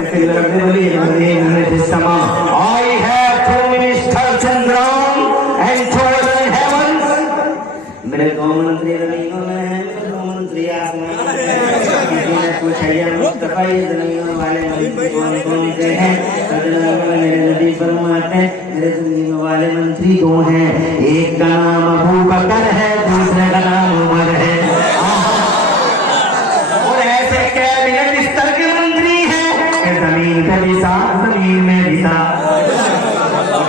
I have two ministers in ground and two in heavens. मेरे दो मंत्री जमीनों में हैं, मेरे दो मंत्री आसमान में हैं। किसी ने पूछा या मुस्तफा ये जमीनों वाले मंत्री कौन कौन से हैं? मेरे नबी फरमाते हैं मेरे जमीनों वाले मंत्री दो हैं, एक का नाम अबू बकर है, दूसरे का नाम उमर है। और ऐसे कैबिनेट स्तर के मंत्री हैं कि जमीन पे भी साथ, जमीन में भी साथ।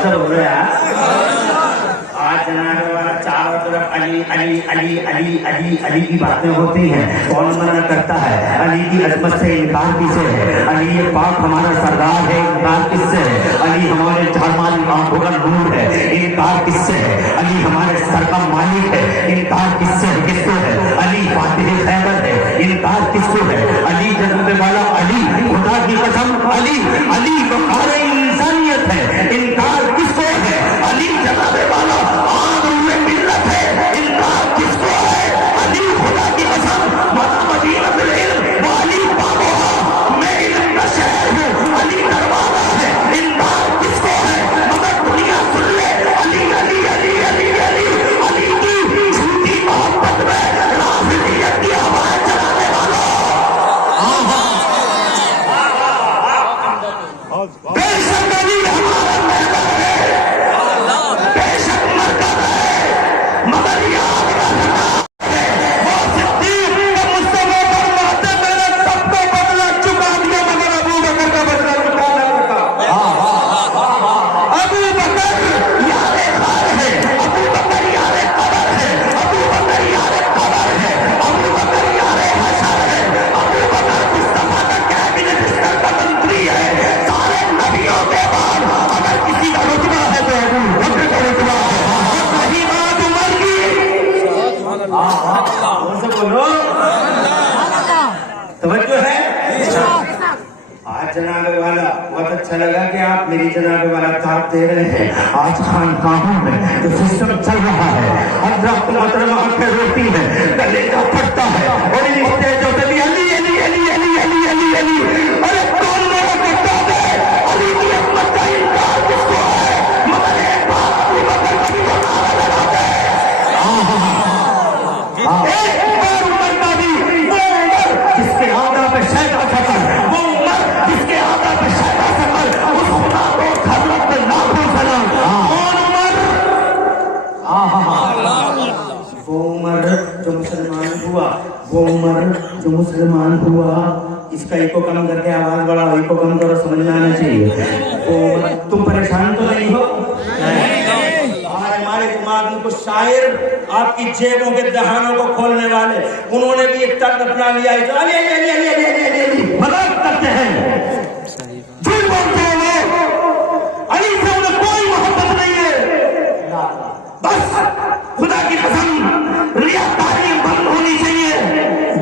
हो गया आज जनाब वाला चारों तरफ अली अली अली अली अली अली की बातें होती हैं। कौन मना करता है? अली की अजमत से इनकार किसे है? अली ये पाक हमारा सरदार है, इनकार किससे है? अली हमारे हमारी आंखों का नूर है, इनकार किससे है? अली हमारे सर का मालिक है, इनकार किससे है? किसको है? अली फातिह खैबर है, इनकार किसको है? अली जन्नत वाला अली, खुदा की कसम अली अली बखार इंसानियत है, इनकार किसको है? अली जनाब वाला आदम मिल्लत है, इनकार किसको है? अली खुदा की कसम मदीनत इल्म वाली बाबा मैं इल्म का शहर हूँ, अली दरवाजा है, इनकार किसको है? मगर दुनिया सुन ले अली अली अली अली अली अली की झूठी मोहब्बत में राफिदियत की आवाज चलाने वाला बेशक अली हमारा महबूब है, बेशक मरकज है, मगर याद रखना वो सिद्दीक का मुस्तफा फरमाते मैंने सबको बदला चुका दिया मगर अबू बकर का बदला चुका न सका। अबू बकर यारे खार है, अबू बकर यारे कबर है, अबू बकर यारे कबर है, अबू बकर यारे हशर है, अबू बकर मुस्तफा का कैबिनेट स्तर का मंत्री है। सारे नबियों के बाद अगर किसी का रुतबा है तो अबू बकर का रुतबा है। वही बात उमर की बोलो तवज्जो है। आज जनाब वाला बहुत अच्छा लगा कि आप मेरी जनाब वाला साथ दे रहे हैं। आज खानकाहों में जो सिस्टम चल रहा है, अदरक मोहतरमा आंखें रोती है, कलेजा फटता है और इन स्टेजों पे भी अली अली अली अली अली अली अली अरे कौन मेरा करता है? अली की अजमत का इनकार किसको है? मगर एक बात अबू बकर कभी वो नारा लगाते हैं। एक बार उमर का भी वो उमर जिसके आदा पे शैदा सफर, वो उमर जिसके आदा पे शैदा सफर, उस खुदा को हजरत पे लाखों सलाम। कौन उमर? वो उमर जो मुसलमान हुआ, वो उमर जो मुसलमान हुआ। इसका इको कम करके आवाज बढ़ाओ, इको कम करो, समझ में आना चाहिए। वो तुम परेशान तो नहीं हो? हमारे दिमाग में कुछ शायर आपकी जेबों के दहानों को खोलने वाले, उन्होंने भी एक तर्क अपना लिया है। अली अली अली अली अली अली अली मजाक करते हैं, झूठ बोलते हैं लोग। अली से उन्हें कोई मोहब्बत नहीं है। बस खुदा की कसम रियाकारी बंद होनी चाहिए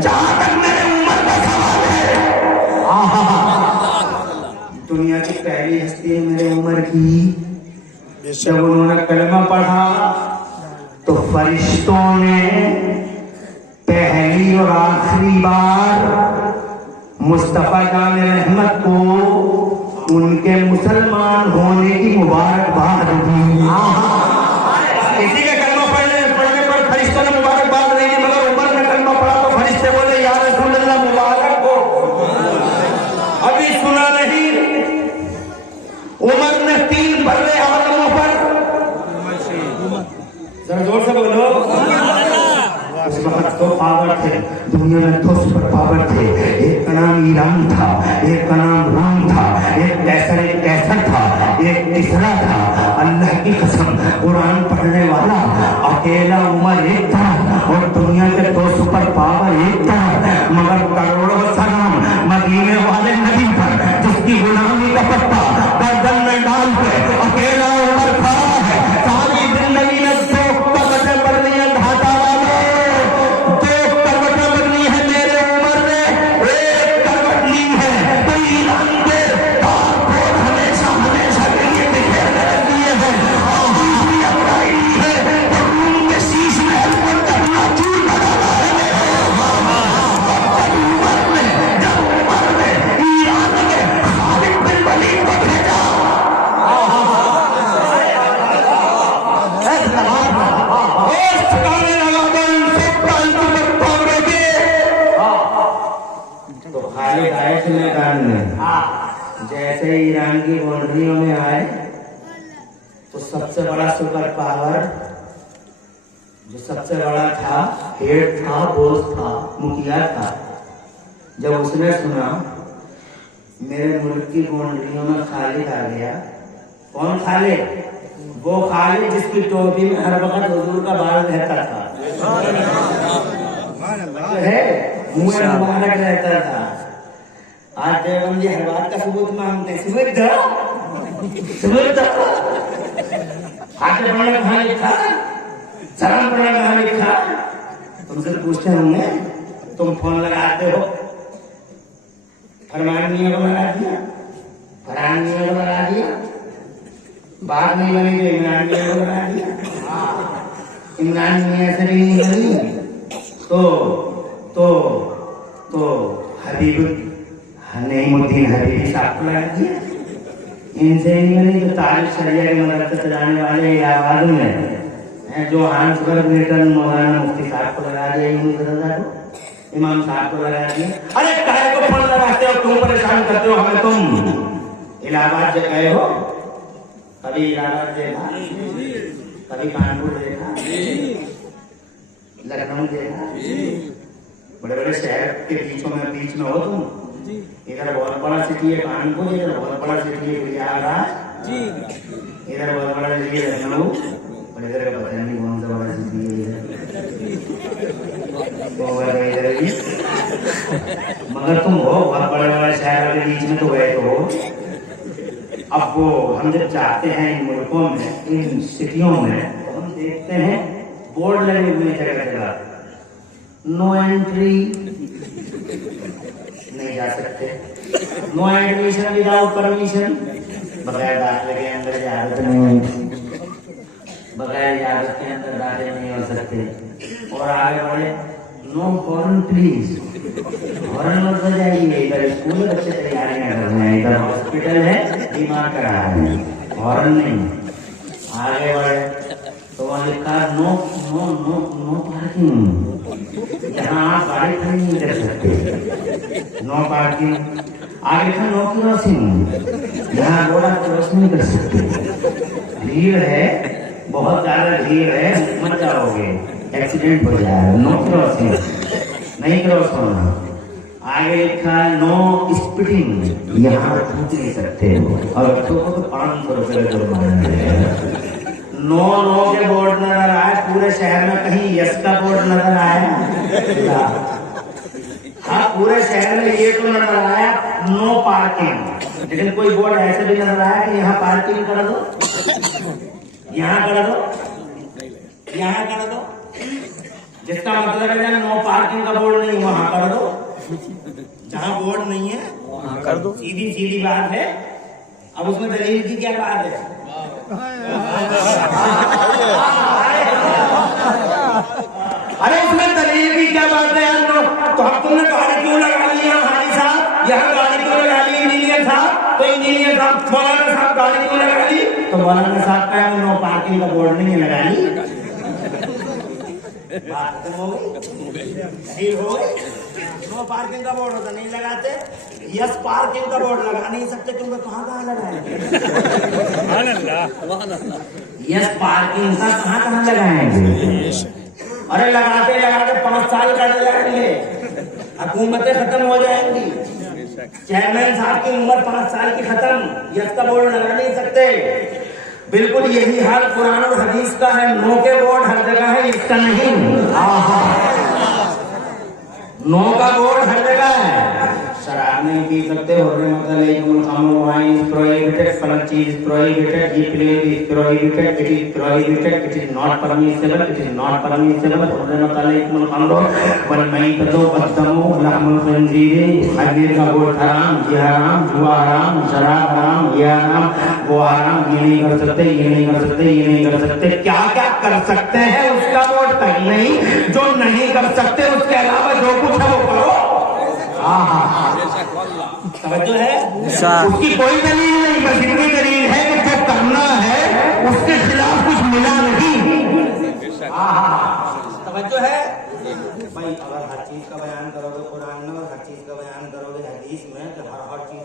जहां तक मेरे उम्र का सवाल है। दुनिया की पहली हस्ती है मेरे उम्र की। जब उन्होंने कलमा पढ़ा तो फरिश्तों ने पहली और आखिरी बार मुस्तफा जान रहमत को उनके मुसलमान होने की मुबारकबाद दी। किसी के कलमा पढ़ने पर फरिश्तों ने मुबारकबाद नहीं दी, मगर उमर ने कलमा पढ़ा तो फरिश्ते बोले या रसूल अल्लाह मुबारक हो। अभी सुना नहीं, उमर ने 3 बल्ले आदमों पर, जरा जोर से बोलो। उस वक्त दो पावर थे दुनिया में, 2 सुपर पावर थे। एक का नाम ईरान था, एक का नाम रोम था, एक कैसर था, एक तीसरा था। अल्लाह की कसम कुरान पढ़ने वाला अकेला उमर एक था और दुनिया के 2 सुपर पावर एक था। मगर करोड़ों सलाम मदीने वाले नबी पर जिसकी गुलामी का पत्ता गर्दन में डाल के अकेला उमर खड़ा है। सारी जिंदगी में 2 करवटें बदली है घाटा वाले, 2 करवटें बदली है मेरे उमर ने, 1 करवट ली है तो में। जैसे ईरान की बाउंड्रियों में आए तो सबसे बड़ा सुपर पावर, जो सबसे बड़ा था, हेड था, बॉस था, मुखिया था, जब उसने सुना मेरे मुल्क की बाउंड्रियों में खालिद आ गया। कौन खालिद? वो खालिद जिसकी टोपी में हर वक्त हुजूर का बाल रहता था, है मुंह मुबारक रहता था। आज देवबंदी हर बात का सबूत मांगते हैं। सबूत हाथ पढ़ना कहाँ लिखा, सलाम पढ़ना कहाँ लिखा? तुमसे पूछते होंगे, तुम फोन लगाते हो, फरमान मियां को लगा दिया, फरहान मियां को लगा दिया, बात नहीं बनी तो इमरान मियां को लगा दिया, इमरान मियां से भी नहीं बनी तो हबीब नईमुद्दीन हबीबी साहब को लगा दिया। इनसे नहीं बनी तो तारिक शरिया के मदरसे चलाने वाले इलाहाबाद में जो हांसबर्ग न्यूटन मौलाना मुफ्ती साहब को लगा दिया, इमाम साहब को लगा दिया। अरे काहे को फोन लगाते हो, क्यों परेशान करते हो हमें? तुम इलाहाबाद जब गए हो, कभी इलाहाबाद देखा, कभी कानपुर देखा, लखनऊ देखा, बड़े बड़े शहर के बीच में हो तुम। इधर बहुत बड़ा सिटी है कानपुर, इधर बहुत बड़ा सिटी है प्रयागराज, इधर बहुत बड़ा सिटी है लखनऊ, और इधर का पता नहीं कौन सा बड़ा सिटी है। मगर तुम हो बहुत बड़े बड़े शहर के बीच में तो गए तो हो। अब वो हम जब जाते हैं इन मुल्कों में, इन सिटियों में, तो हम देखते हैं बोर्ड लगे हुए जगह जगह, नो एंट्री, नहीं जा सकते, नो एडमिशन विदाउट परमिशन, बगैर दाखिले के अंदर इजाजत नहीं होती, बगैर इजाजत के अंदर दाखिले नहीं हो सकते। और आगे बढ़े, नो हॉर्न प्लीज, हॉर्न मत बजाइए, इधर स्कूल में बच्चे तैयारियां कर रहे हैं, इधर हॉस्पिटल है, बीमार करा रहे हैं, हॉर्न नहीं। आगे बढ़े तो वहाँ लिखा no no no no parking, यहाँ आप गाड़ी खड़ी नहीं कर सकते, नो पार्किंग। आगे लिखा नो क्रॉसिंग, यहाँ घोड़ा क्रॉस नहीं कर सकते, भीड़ है, बहुत ज्यादा भीड़ है, मत जाओगे, एक्सीडेंट हो जाएगा, नो क्रॉसिंग, नहीं क्रॉस होना। आगे लिखा नो स्पीडिंग, यहाँ थूक नहीं सकते हो, और बच्चों को तो 500 रुपये का जुर्माना। नो के बोर्ड नजर आए पूरे शहर में, कहीं यस का बोर्ड नजर आया? हाँ, पूरे शहर में ये तो नजर आया नो पार्किंग, लेकिन कोई बोर्ड ऐसे भी नजर आया कि यहाँ पार्किंग कर दो, यहाँ कर दो, यहाँ कर दो, जिसका मतलब है नो पार्किंग का बोर्ड नहीं, वहां कर दो, जहां बोर्ड नहीं है वहां कर दो, सीधी सीधी बात है। अब उसमें दलील की क्या बात है? अरे उसमें दलील की क्या बात है यार? तो हम तुमने गाड़ी क्यों लगा ली हाजी साहब, यहाँ गाड़ी क्यों लगा ली इंजीनियर साहब? तो इंजीनियर साहब, मौलाना साहब गाड़ी क्यों लगा ली? तो मौलाना साहब का नो पार्किंग का बोर्ड नहीं है, लगा ली, बात हो गई, हो गई। नो पार्किंग का बोर्ड होता नहीं लगाते, यस पार्किंग का बोर्ड लगा नहीं सकते, क्योंकि कहाँ लगाएंगे? यस पार्किंग का कहाँ लगाएंगे? अरे लगाते लगाते 5 साल कर जाएंगे, हुकूमतें खत्म हो जाएंगी, चेयरमैन साहब की उम्र 5 साल की खत्म, यस का बोर्ड लगा नहीं सकते। बिल्कुल यही हाल कुरान और हदीस का है, नो के बोर्ड हर जगह है, इसका नहीं। नो का बोर्ड हर जगह है। शराब नहीं पी सकते, फलन चीज प्रोहिबिटेड, ये plate is prohibited, it is prohibited, it is not permissible, it is not permissible, हुर्रिमत अलैकुमुल खम्र वल मैततु वद्दमु लहमुल खिंजीर, खंजीर का गोश्त हराम, ये हराम, जुआ हराम, शराब हराम, ये हराम, वो हराम, ये नहीं कर सकते, ये नहीं कर सकते, ये नहीं कर सकते। क्या क्या कर सकते हैं उसका बोर्ड कहीं नहीं, जो नहीं कर सकते उसके अलावा जो कुछ है वो करो। समझो है, उसकी कोई दलील नहीं, बस इतनी दलील है कि जो करना है उसके खिलाफ कुछ मिला नहीं। समझो है भाई, अगर हर चीज का बयान करोगे कुरान में और हर चीज का बयान करोगे हदीस में, तो हर चीज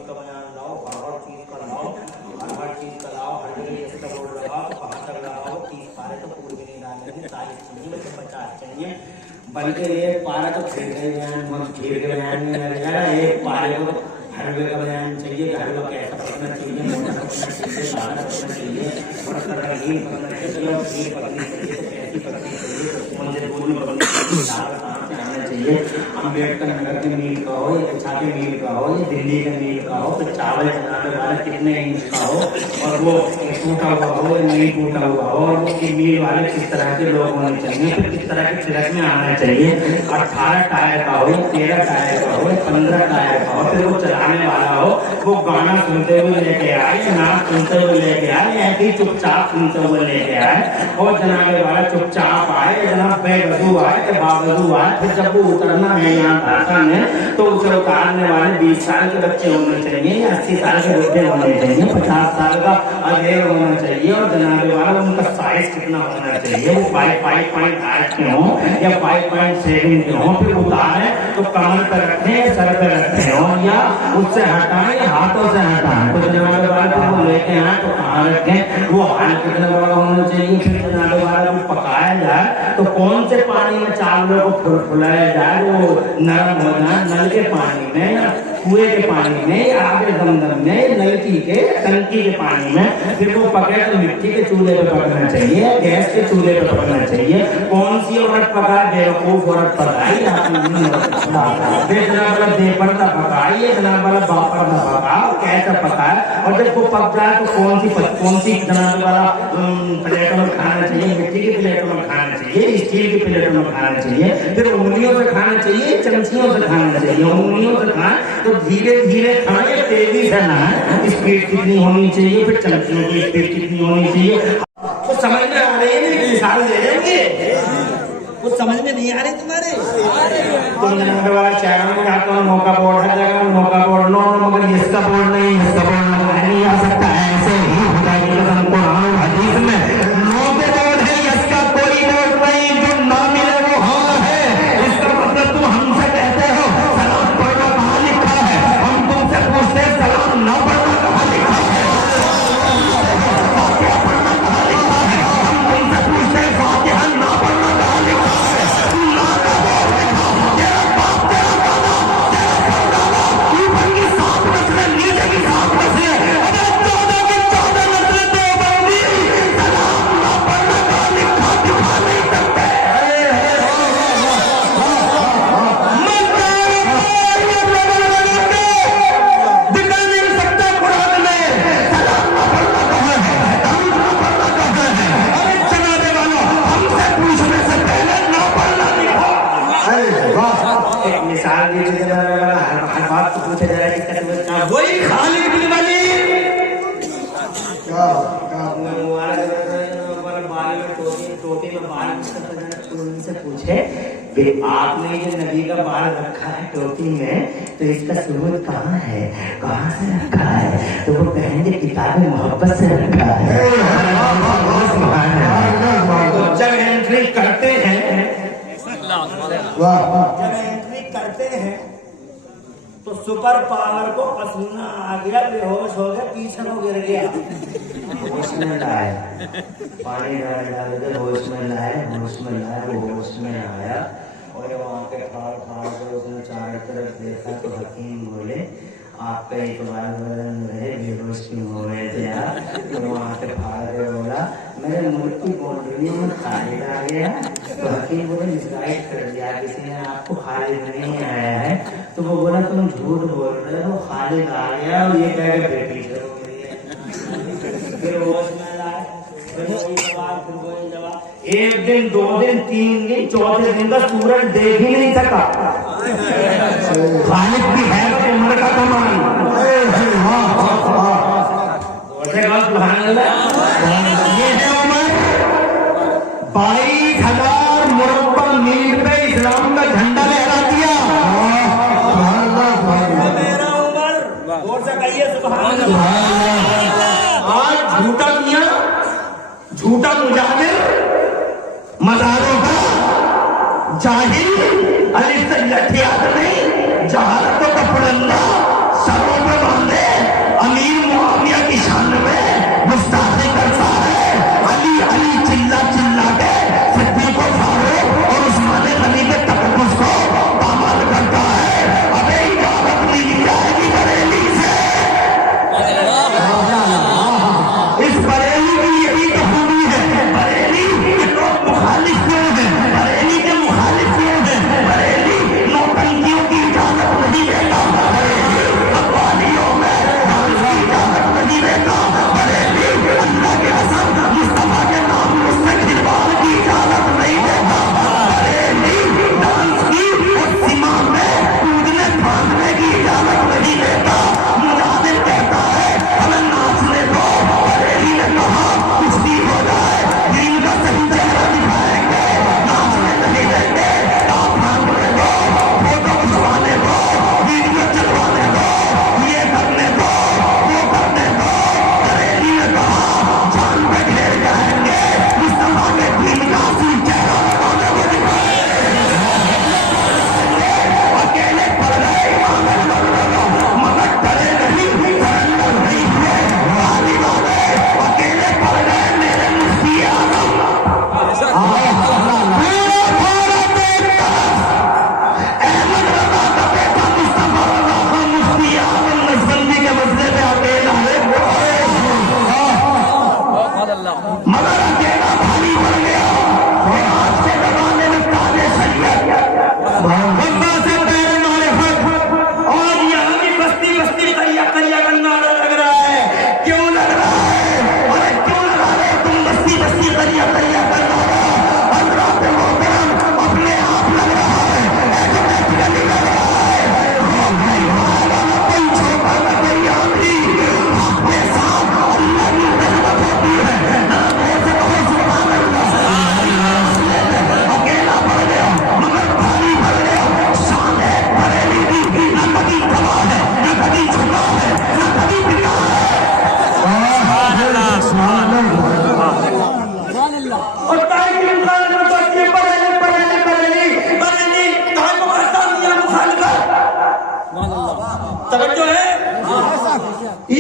बल्कि एक पारा तो खीर के बयान में लगेगा, एक पारे को हलवे का बयान चाहिए कि हलवा कैसा पकना चाहिए, मोटा पकना चाहिए, गाढ़ा पकना चाहिए, और रंगीन पकना चाहिए, और खीर पकनी चाहिए तो कैसी पकनी चाहिए, तो कौन से फूल में पकनी चाहिए, दाल कहाँ से आना चाहिए, अम्बेडकर नगर के मील का हो या पिछा के मील का हो या दिल्ली के मील का हो, तो चावल बनाने वाला कितने इंच का हो, और वो टूटा हुआ हो या नहीं टूटा हुआ हो, और उसके मील वाले किस तरह के लोग होने चाहिए, फिर किस तरह की ट्रक में आना चाहिए, 18 टायर का हो या 13 टायर का हो या 15 टायर का हो, फिर वो चलाने वाला हो, वो गाना सुनते हुए लेके आए, नाच सुनते हुए लेके आए, ऐसे ही चुपचाप सुनते हुए लेके आए, और जनाबे वाला चुपचाप आए, जनाब बेवजू आए कि बावजू आए, फिर जब वो उतरना है यहाँ भाषा में, तो उसे उतारने वाले 20 साल के बच्चे होने चाहिए, 80 साल के बच्चे होने चाहिए, 50 साल का अधेड़ होना चाहिए, और जनाबे वाला उनका साइज कितना होना चाहिए, वो 5.8 के हों या 5.7 के हों, फिर उतारे तो कमर पर रखें या सर पर रखें, और या उससे हटाएं या हाथों से हटाएं, तो जनाबे वाला वो लेके आए तो कहाँ रखें, वो हाल कितने बड़ा होना चाहिए, फिर जनाबे वाला को पकाया जाए तो कौन से पानी में चावलों को फुलाया जाए, वो नरम हो जाए, नल के पानी में, कुएं के पानी में, या आगे दमदम में, नलकी के टंकी के पानी में, फिर वो पके तो मिट्टी के चूल्हे पे पकना चाहिए, गैस के चूल्हे पे पकना चाहिए, कौन सी औरत पकाए, बेवकूफ औरत पकाई, फिर जनाब वाला बेपर्दा पकाई, जनाब वाला बापर्दा पकाओ, कैसे पकाए, और जब वो पक जाए तो कौन सी जनाब वाला प्लेटों में खाना चाहिए, मिट्टी की प्लेटों में खाना चाहिए, स्टील की प्लेटों में खाना चाहिए, फिर उंगलियों से खाना चाहिए, चमचियों से खाना चाहिए, उंगलियों से खाएं तो धीरे धीरे खाएं, तेजी से ना, स्पीड कितनी होनी चाहिए, फिर चमचियों की स्पीड कितनी होनी चाहिए, तो समझ में आ रही है ना, मिसाल दे देंगे, कुछ समझ में नहीं आ रही तुम्हारे, तुम जनाब वाला शहरों में जाते हो, मौका बोर्ड है जगह, मौका बोर्ड नो, मगर इसका बोर्ड नहीं, इसका बोर्ड नहीं आ सकता, ऐसे ही खुदा की कसम कुरान हदीस में नो के बोर्ड है, इसका कोई बोर्ड नहीं, जो ना मिले वो हाँ है, इसका मतलब तुम हमसे कहते हो सलाम पढ़ना कहाँ लिखा है, हम तुमसे पूछते सलाम ना पढ़ना कहाँ लिखा है, फातिहा पढ़ना कहाँ लिखा है, हम तुमसे पूछते फातिहा ना पढ़ना कहाँ लिखा है, ना का बोर्ड लिखा, तेरा बाप तेरा दादा तेरा परदादा, ऊपर की 7 नस्लें नीचे की 7 नस्लें, अरे 14 की 14 नस्लें तो बंदी, सलाम ना पढ़ना कहाँ लिखा, दिखा नहीं सकते, दिखा नहीं सकता कुरान में, सलाम ना पढ़ना कहाँ है, दरूद ना पढ़ना कहाँ है, अरे जनाबे वालों हमसे पूछने से पहले ना पढ़ना लिखा, अरे वाह, एक मिसाल दीजिए जनाबे वाला, हर बात को पूछे जा रहा है, किसका समझ क्या, वही खालिद बिन वलीद, क्या बाल में टोपी में बाल उनसे पूछे कि आपने ये नबी का बाल रखा है टोपी में, तो इसका सबूत कहाँ है, कहाँ से रखा है, तो वो कहेंगे किताब मोहब्बत से रखा है, तो जब एंट्री करते हैं, जब एंट्री करते हैं तो सुपर पावर को पसीना आ गया, बेहोश हो गया, पीछे में गिर गया, होश में लाए, पानी डाल के होश में लाए, वो होश में आया, और वहाँ पे फाड़ के उसने चारों तरफ देखा तो हकीम बोले आपका इतबार बदन रहे, बेहोश क्यों हो गए थे यार, तो वहाँ पे फाड़ के बोला मेरे मुल्क की बाउंड्रियों में खालिद आ गया, तो हकीम बोले मिसगाइड कर दिया, किसी ने आपको खालिद नहीं आया है, तो वो बोला तुम झूठ बोल रहे हो, खालिद आ गया, और ये कह के बेटी शुरू हो गई है, फिर होश में लाए, फिर वही जवाब, एक दिन 2 दिन 3 दिन 4 दिन का सूरज देख ही नहीं सका, खालिद की है तो उम्र का कमाल, ये है उम्र, 22,000 मुरब्बा मील पे इस्लाम का झंडा लहरा दिया, मेरा उम्र और से कहिए सुभान अल्लाह, आज झूठा मियां, झूठा मुजाहिर, मज़ारों का जाहिल, अली सैयद याद नहीं, जहालतों का पुरंदा, सरों पे बांधे, अमीर मुआविया की शान में गुस्ताखी करता है, अली अली चिल्ला चिल्ला के सिद्दीक़ और फारूक और उस्मान गनी के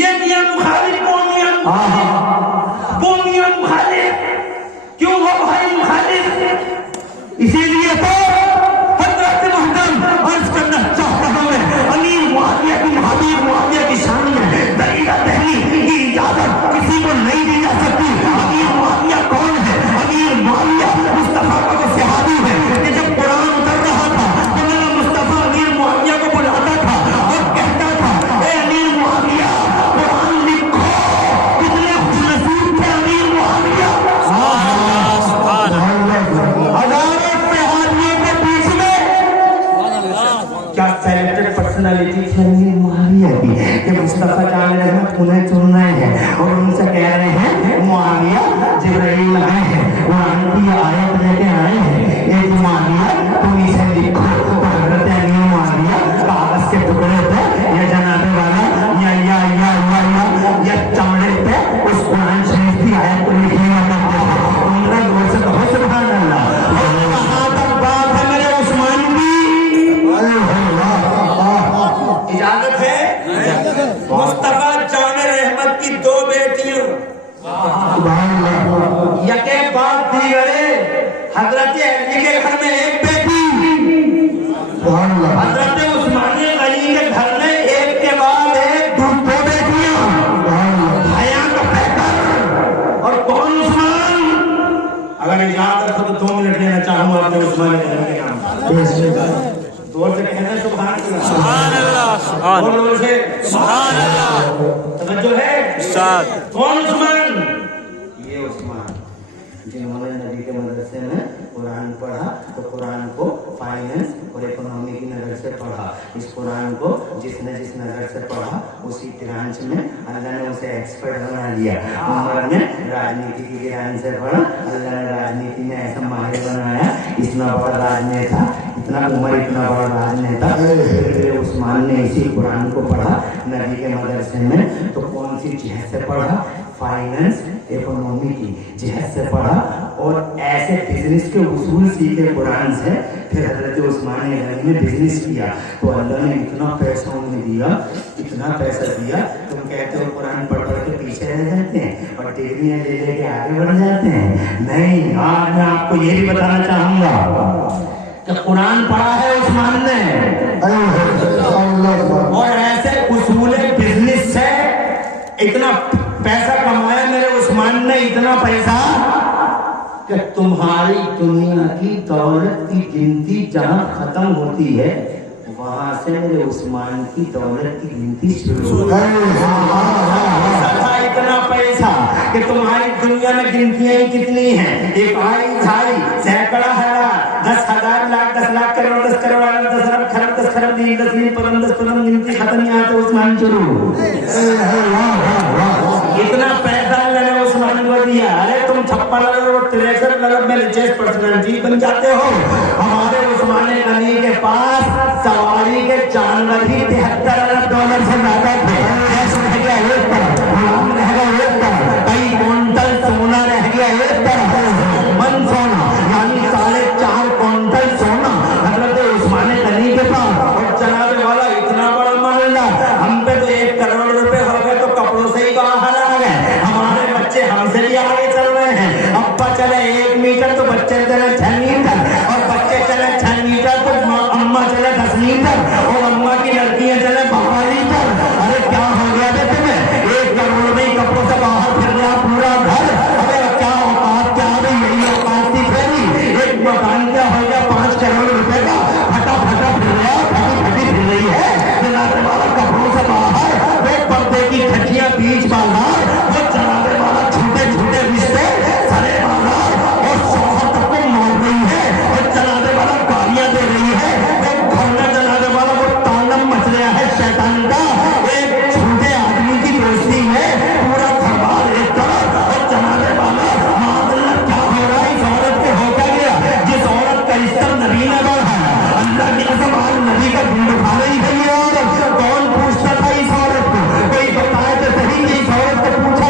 ये मियां मुखालिफ कौन मियां वो मियां मुखालिफ क्यों हो भाई मुखालिफ? इसीलिए तो हज़रत मुहतरम अर्ज करना चाहता हूं मैं अमीर मुआविया की हबीब मुआविया की शान में दरीदा दहली की इजाजत किसी को नहीं दी जा सकती। अमीर मुआविया कौन है? अमीर मुआविया मुस्तफा का वो सहाबी है कि जब कुरान उतर रहा था तो मेरा मुस्तफा अमीर मुआविया को बुलाता था और कहता था ए अमीर मुआविया कुरान लिखो। कितने खुशनसीब थे अमीर मुआविया। क्या सेलेक्टेड पर्सनालिटी थी अमीर मुआविया की कि मुस्तफा जान रहमत उन्हें चुन रहे हैं और उनसे कह रहे हैं मुआविया जिब्राइल आए हैं कुरान की आयत लेके आए हैं ये मुआविया तुम इसे लिखो। तो हजरत अमीर मुआविया कागज के टुकड़े पे या जनाबे वाला या चमड़े पे उस कुरान शरीफ की आयत को लिखने करते थे। उनका जोर से कहो सुभान अल्लाह। कहां तक बात है मेरे उस्मान की? इजाजत है? मुस्तफा जान रहमत की दो बेटियों यके बाद दीगरे हजरत अली के घर में एक बेटी, हजरत उस्मान गनी के घर में एक के बाद एक दो बेटियां। हया का पैकर और कौन उस्मान? अगर इजाजत हो तो 2 मिनट लेना चाहूंगा अपने उस्मान के नाम। जोर से कहना सुभान अल्लाह। और जोर से सुभान अल्लाह। तवज्जो है उस्ताद। कौन उस्मान? ये उस्मान जिन्होंने नबी के मदरसे में कुरान पढ़ा तो कुरान को फाइनेंस और इकोनॉमी की नजर से पढ़ा। इस कुरान को जिसने जिस नजर से पढ़ा उसी ब्रांच में अल्लाह ने उसे एक्सपर्ट बना दिया। उमर ने राजनीति की ब्रांच से पढ़ा, अल्लाह ने राजनीति में ऐसा माहिर बनाया। इतना बड़ा राजनेता इतना उमर इतना बड़ा राजनेता उस्मान ने इसी कुरान को पढ़ा नबी के मदरसे में। तो कौन सी जिहद से पढ़ा? फाइनेंस इकोनॉमी की जिहद से पढ़ा और ऐसे बिजनेस के उसूल सीखे कुरान से। फिर हजरत उस्मान गनी ने बिजनेस किया तो अल्लाह ने इतना पैसा उन्हें दिया, इतना पैसा दिया। तुम कहते हो कुरान पढ़ पढ़ के पीछे रह जाते हैं और डिग्रियां ले लेके आगे बढ़ जाते हैं। नहीं, आज मैं आपको ये भी बताना चाहूंगा कि कुरान पढ़ा है उस्मान ने और ऐसे उसूल बिजनेस से इतना पैसा कमाया मेरे उस्मान ने, इतना पैसा कि तुम्हारी दुनिया की दौलत की गिनती जहां खत्म होती है वहां से मेरे उस्मान की दौलत की गिनती शुरू होती है। इतना पैसा कि तुम्हारी दुनिया में गिनतियां ही कितनी हैं? 1 आई ढाई सैकड़ा हजार 10,000 लाख 10 लाख करोड़ 10 करोड़ 10 अरब खरब 10 खरब 10 परम 10 परम गिनती खत्म नहीं आते उस्मान शुरू। इतना पैसा मैंने उस्मान को दिया। अरे तुम 56 अरब और 63 अरब में रिचेस्ट पर्सनालिटी बन जाते हो। हमारे उस्मान गनी के पास सवारी के जानवर ही 73 अरब डॉलर से ज्यादा थे। कई क्विंटल सोना रह गया एक तरफ मन सोना यानी 4.5 क्विंटल सोना हजरत उस्मान गनी के पास। और जनाबे वाला इतना बड़ा मामला हम पे तो 1 करोड़ रुपए हो गए तो कपड़ों से ही बाहर आ गए। हमारे बच्चे हमसे भी आगे चल रहे हैं। अब्बा चले 1 मीटर तो बच्चे चले 6 मीटर और बच्चे चले 6 मीटर तो अम्मा चले 10 मीटर और अम्मा की लड़कियां चले 12 मीटर। अरे क्या हो गया थे तुम्हें? 1 करोड़ में कपड़ों से बाहर फिर गया पूरा घर। अरे क्या औकात, क्या भी यही औकात थी फेरी। एक मकान क्या हो गया 5 करोड़ रुपए का फटा फटा फिर रहा फटी फटी फिर रही है जनाबे वाला कपड़ों से बाहर। वो पर्दे की खटियां बीच बाजार वो जनाबे वाला छोटे छोटे रिश्ते सरे बाजार और शौहर तक को मार रही है और जनाबे वाला गालियां दे रही है। वो घर में जनाबे वाला वो तांडव मच रहा है शैतान का। एक छोटे आदमी की दोस्ती में पूरा घरबार एक तरफ और जनाबे वाला मादल्ला क्या हो रहा है इस औरत के हो क्या गया? जिस औरत का रिश्ता नबी ने बढ़ा अल्लाह की कसम आज नबी का ढूंढ उठा रही है ये औरत। कौन पूछता था इस औरत को? कोई बताए तो सही कि इस औरत को पूछा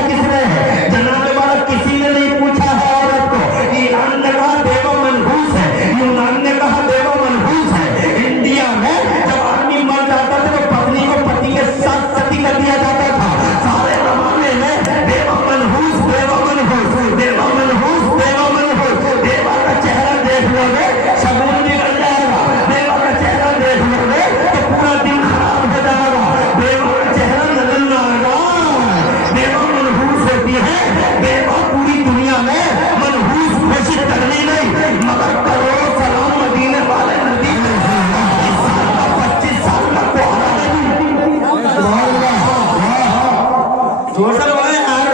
जोर से बोले यार।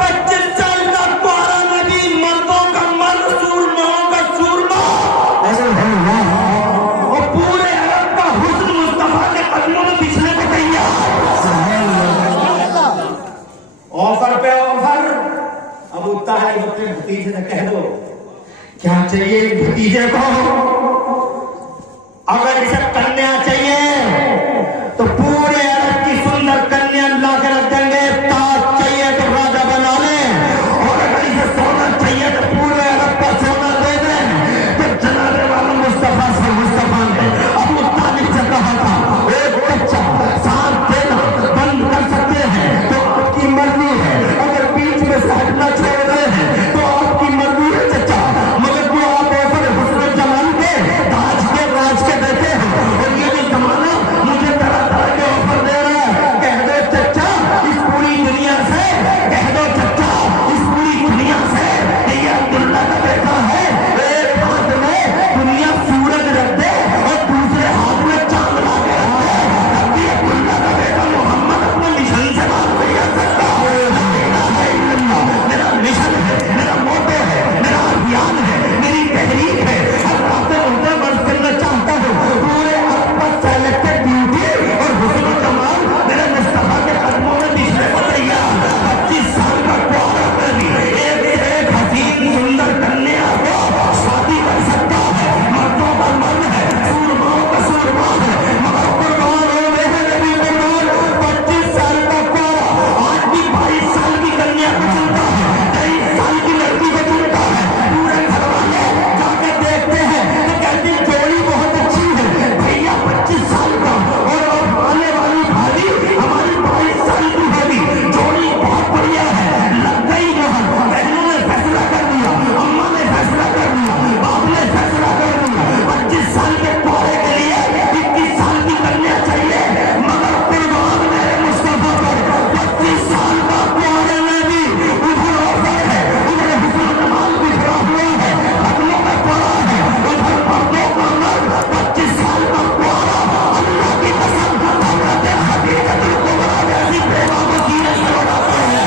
25 साल का प्यारा नबी, मर्दों का मर्द, सूरमाओं का सूरमा, और पूरे अरब का हुस्न मुस्तफा के कदमों में बिछने को तैयार। ऑफर पे ऑफर। अब उठता है अपने भतीजे से कह दो क्या चाहिए भतीजे को। अगर इसे कन्या चाहिए तो पूरे अरब की सुंदर कन्या ला के रख देंगे। ताज चाहिए तो राजा बना ले, और अगर इसे सोना चाहिए तो पूरे अरब का सोना दे दें। तो जनाबे वाला मुस्तफा से मुस्तफा ने अबू तालिब से कहा था, एक बच्चा साथ देना बंद कर सकते हैं तो आपकी मर्जी है, अगर बीच में से हटना छोड़ रहे हैं तो आपकी मर्जी है चचा, मगर जो आप ऑफर हुस्न जमान के ताज के राज के देते हैं, और ये जो जमाना मुझे तरह तरह के ऑफर दे रहा है, कह दो चचा इस पूरी दुनिया से, कह दो चचा इस पूरी दुनिया से कि ये अब्दुल्ला का बेटा है। एक हाथ में दुनिया सूरज रख दे और दूसरे हाथ में चांद ला के रख दे, तब भी अब्दुल्ला का बेटा मोहम्मद अपने मिशन से बात नहीं कर सकता। मेरा मिशन है, मेरा मोटो है, मेरा अभियान है, मेरी तहरीक है। हर रास्ते उनसे बर्फ करना चाहता हूँ। पूरे अरब का सेलेक्टेड ब्यूटी और हुस्न कमाल मेरे मुस्तफा के कदमों में दिखने को तैयार। 25 साल का प्यारा नबी एक हसीन सुंदर कन्या को शादी कर सकता है। मर्दों का मर्द है, सूरमाओं का सूरमा है, मगर कुर्बान हो गए हैं नबी कुर्बान। 25 साल का प्यारा आज भी 22 साल की कन्या को चुनता है, 23 साल की लड़की को चुनता है। पूरे घर वाले जाके देखते हैं तो कहते हैं जोड़ी बहुत अच्छी है भैया, 25 साल का और आने वाली भाभी हमारी 22 साल की भाभी, जोड़ी बहुत बढ़िया है। लग गई मोहर, बहनों ने फैसला कर दिया, अम्मा ने फैसला कर दिया, बाप ने फैसला कर दिया। 25 साल के प्यारे के लिए 21 साल की कन्या चाहिए, मगर कुर्बान मेरे मुस्तफा पर 25 साल का प्यारे नबी। उधर ऑफर है, उधर हुस्न कमाल बिखरा हुआ है, कदमों में पड़ा है, उधर मर्दों का मर्द 25 साल का प्यारा। अल्लाह की कसम हज़रत खदीजतुल कुबरा जैसी बेवा वसीले से उड़ाता है।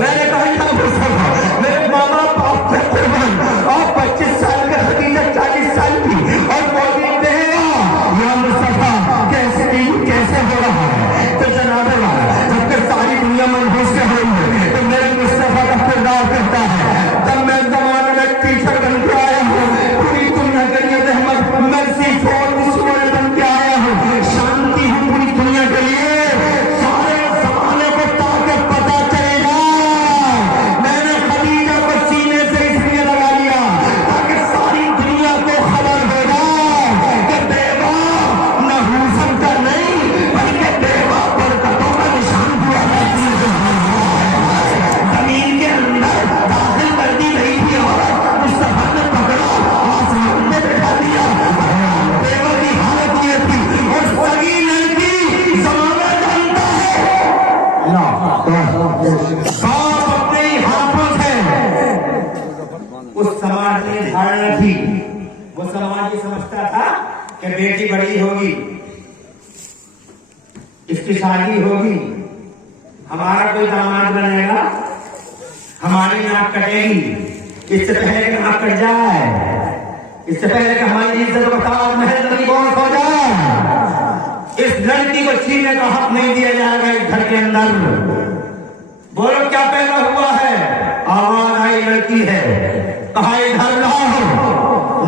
मैंने कहा था मुस्तफा, मेरे मामा बाप पे कुर्बान, और 25 साल का खदीजा 40 साल की, और बोलते हैं या मुस्तफा कैसे हो रहा है। तो जनाबे वाला जब तक सारी दुनिया मनहूस के हो रही है तो मेरे मुस्तफा का किरदार करता है। तब मैं जमाने में टीचर बन के आया हूँ, पूरी दुनिया के लिए रहमत मर्सी फॉर दिस वर्ल्ड बन के आया हूँ। शांति हूँ पूरी दुनिया के लिए, सारे जमाने को ताकि पता चलेगा। मैंने खदीजा को सीने से इसलिए लगा लिया ताकि सारी दुनिया को खबर होगा कि बेवा नहूसम का नहीं बल्कि बेवा बरकतों का निशान हुआ करती है। जमीन के अंदर दाखिल कर दी गई थी औरत, मुस्तफा ने पकड़ा आसमान में बैठा दिया। बेवा की हालत ये थी, और सगी लड़की जमाना जानता है, बाप अपने हाथों से उस समाज की धारणा थी। वो समाज ये समझता था कि बेटी बड़ी होगी, इसकी शादी होगी, हमारा कोई दामाद बनेगा, हमारी नाक कटेगी। इससे पहले कि नाक कट जाए, इससे पहले कि हमारी इज्जत का ताज महल की बहुत हो जाए, इस लड़की को छीनने का हक नहीं दिया जाएगा इस घर के अंदर। बोलो क्या पैदा हुआ है? आवाज आई लड़की है, कहा इधर लाओ।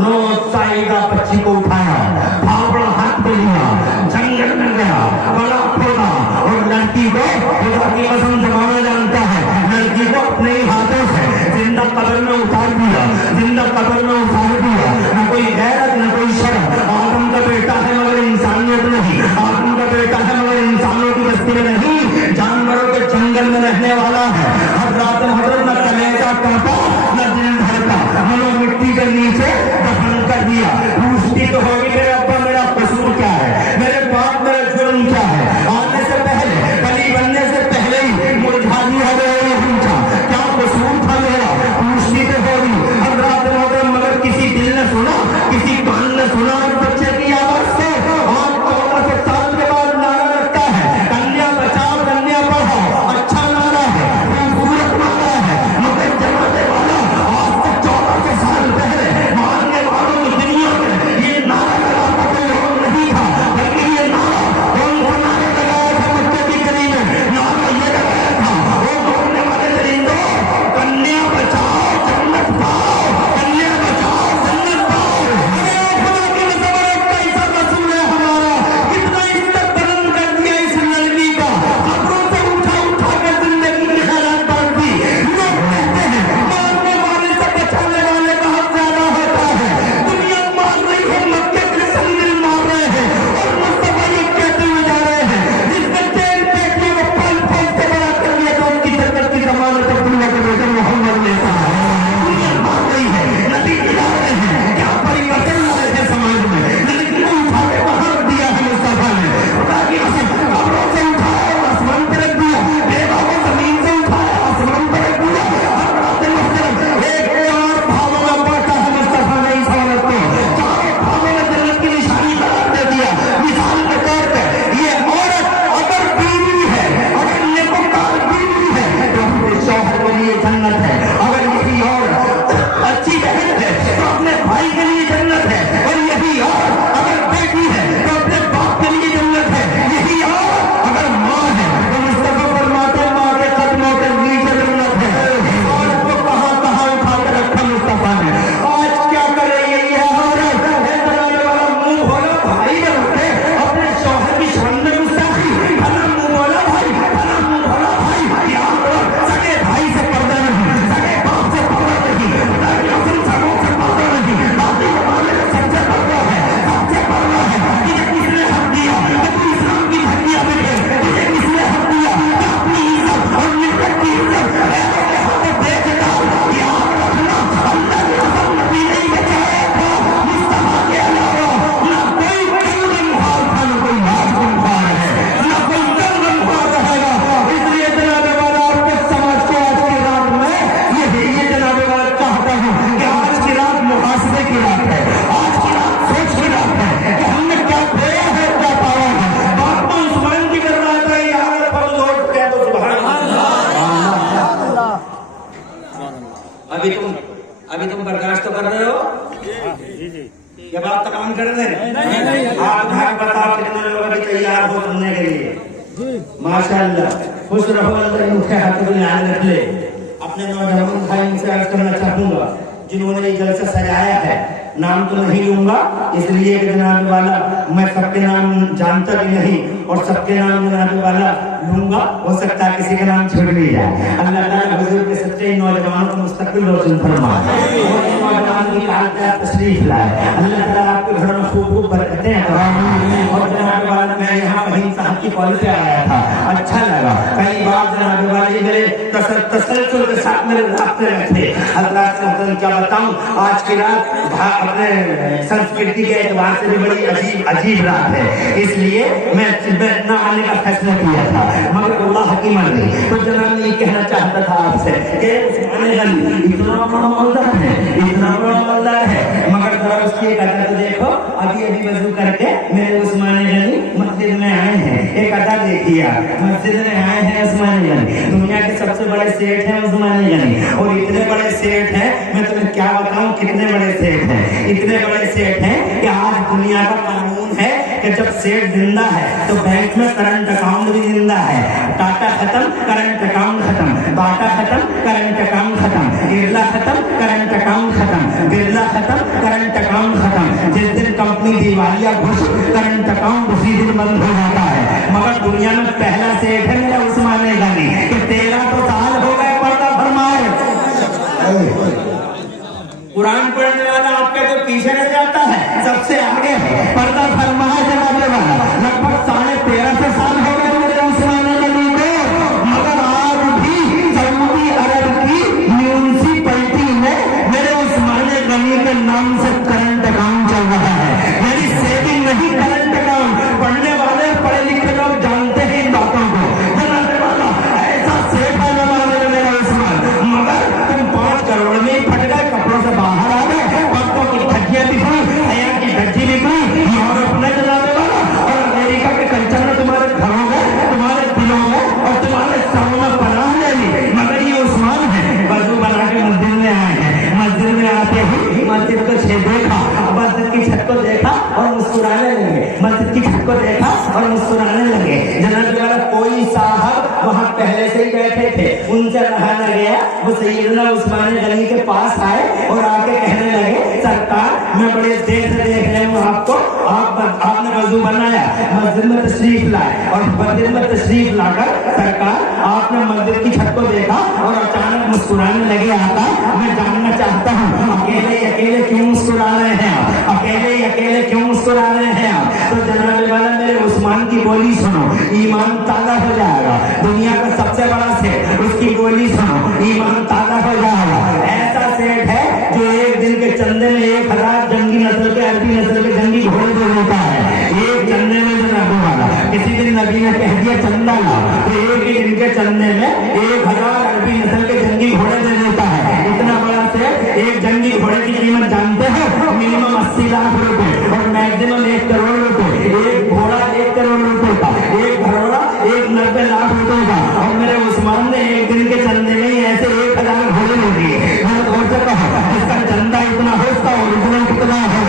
नो साइदा बच्ची को उठाया, फावड़ा हाथ में लिया, जंगल में गया, बड़ा खोदा, और लड़की को खुदा की कसम जमाना जानता है, लड़की को अपने ही हाथों से जिंदा कब्र में उतार दिया, जिंदा कब्र में उतार दिया। न कोई गैरत न कोई शर्म। आदम का बेटा है मगर इंसानियत नहीं, आदम का बेटा है मगर इंसानों की बस्ती में नहीं, जानवरों के जंगल में रहने वाला है। हज़रत न कलेजा कांपा न दिल धड़का, मतलब मिट्टी के नीचे दफन कर दिया। पूछती तो होगी मेरे अब्बा मेरा कसूर क्या है, मेरे बाप मेरा जुर्म क्या है। आने से पहले, कली बनने से पहले ही मुरझा दिया गया अभी तुम बर्दाश्त तो कर रहे हो? ये बात तमाम कर रहे हैं। आप भाग बताओ कितने लोग अभी तैयार हो सुनने के लिए? माशाअल्लाह, खुश रहो, अल्लाह इनके हाथों में याद रख ले। अपने नौजवान भाई से अर्ज करना चाहूंगा जिन्होंने ये जलसा सजाया है, नाम तो नहीं लूंगा इसलिए कि जनाब वाला मैं सबके नाम जानता भी नहीं और सबके नाम जनाब वाला लूंगा, हो सकता है किसी का नाम छूट भी जाए। अल्लाह ताला हुजूर के सच्चे नौजवानों को मुस्तकबिल रोशन फरमाए और नौजवान की हालत तशरीफ लाए। अल्लाह ताला आपके घर में खूब खूब बरकतें अता। और जनाब वाला मैं यहाँ वहीं साहब की कॉल पे आया था, अच्छा लगा। कई बार जनाब वाले मेरे तसल्सल के साथ मेरे रास्ते में थे। हज़रात से क्या बताऊं, आज की रात अपने संस्कृति के एतबार से भी बड़ी अजीब रात है, इसलिए मैं न आने का फैसला किया था, मगर अल्लाह की मर्जी। तो जनाब ये कहना चाहता था आपसे कि इतना बड़ा मौलदार है, इतना बड़ा मौलदार है, मगर जरा उसकी एक अदा तो देखो। अभी वजू करके मेरे उस्मान गनी मस्जिद में आए हैं, एक अदा देखिए, मस्जिद में आए हैं उस्मान गनी, दुनिया के सबसे बड़े सेठ हैं उस्मान गनी, और इतने बड़े सेठ हैं, मैं तुम्हें क्या बताऊं कितने बड़े सेठ हैं, इतने बड़े सेठ हैं कि आज दुनिया का कानून है कि जब सेठ जिंदा है तो बैंक में करंट अकाउंट भी जिंदा है। टाटा खत्म, करंट अकाउंट खत्म, बाटा खत्म, करंट अकाउंट खत्म, बिरला खत्म, करंट अकाउंट खत्म, बिरला खत्म, करंट अकाउंट खत्म। जिस दिन कंपनी दिवालिया घुस, करंट अकाउंट उसी दिन बंद हो जाता है। मगर दुनिया में पहला सेठ है मेरा उस्मान गनी कि 13 तो साल हो गए पर्दा फरमाए। कुरान पढ़ने वाला आपके तो पीछे रह जाता है, सबसे आगे पर्दा फरमाए जनाब वाला। लगभग 13.5 साल हो गए मेरे उस्मान गनी को, मगर आज भी सऊदी अरब की म्यूनिसिपैलिटी में मेरे उस्मान गनी के नाम से करंट अकाउंट चल रहा है। मेरी सेविंग नहीं, करंट अकाउंट। पढ़ने वाले पढ़े लिखे लोग जानते हैं इन बातों को। जनाब वाला ऐसा सेठ है मेरा उस्मान, मगर तुम 5 करोड़ में फट गए, कपड़ों से बाहर आ गए, बातों की धज्जियां दिखाई, हया की धज्जी निकली, यूरोप में जनाब वाला और अमेरिका के कल्चर में तुम्हारे घरों में, तुम्हारे दिलों में और तुम्हारे सरों में पनाह ले ली। मगर ये उस्मान है, वजू बना के मस्जिद में आए हैं, मस्जिद में आते ही मस्जिद को देखा, मस्जिद की छत को देखा और मुस्कुराने लगे, मस्जिद की छत को देखा और मुस्कुराने लगे। जनाब वाला कोई साहब वहाँ पहले से ही बैठे थे, उनसे रहा न गया, वो सैयदना उस्मान गनी के पास आए और आके कहने लगे, सरकार मैं बड़े देर से देख रहे हूँ आपको, आपने वजू बनाया, मस्जिद में तशरीफ लाए और मस्जिद में तशरीफ लाकर सरकार आपने मस्जिद की छत को देखा और अचानक मुस्कुराने लगे। आका मैं जानना चाहता हूँ अकेले अकेले क्यों मुस्कुरा रहे हैं आप, अकेले अकेले क्यों मुस्कुरा रहे हैं आप? तो जनाब वाला मेरे उस्मान की बोली सुनो, ईमान ताज़ा हो जाएगा। दुनिया का सबसे बड़ा सेठ, उसकी बोली सुनो, ईमान ताज़ा हो जाएगा। ऐसा सेठ है जो एक दिन के चंदे में 1000 जंगी नस्ल के, अरबी नस्ल के जंगी घोड़े दे देता है। एक चंदे में जनाब वाला, किसी दिन नबी ने कह दिया चंदा ला, तो एक ही दिन के चंदे में 1000 अरबी नस्ल के जंगी घोड़े दे देता है। इतना बड़ा सेठ, एक जंगी घोड़े की कीमत जानते हो मिनिमम 80 लाख रुपए और मैक्सिमम 1 करोड़ रुपए। एक घोड़ा 1 करोड़ रुपए का, एक घोड़ा 90 लाख रुपए का, और मेरे उस्मान ने एक दिन के चंदे में ऐसे 1000 घोड़े ले दिए। मैं और से कहा इसका चंदा इतना हो, इसका ओरिजिनल कितना है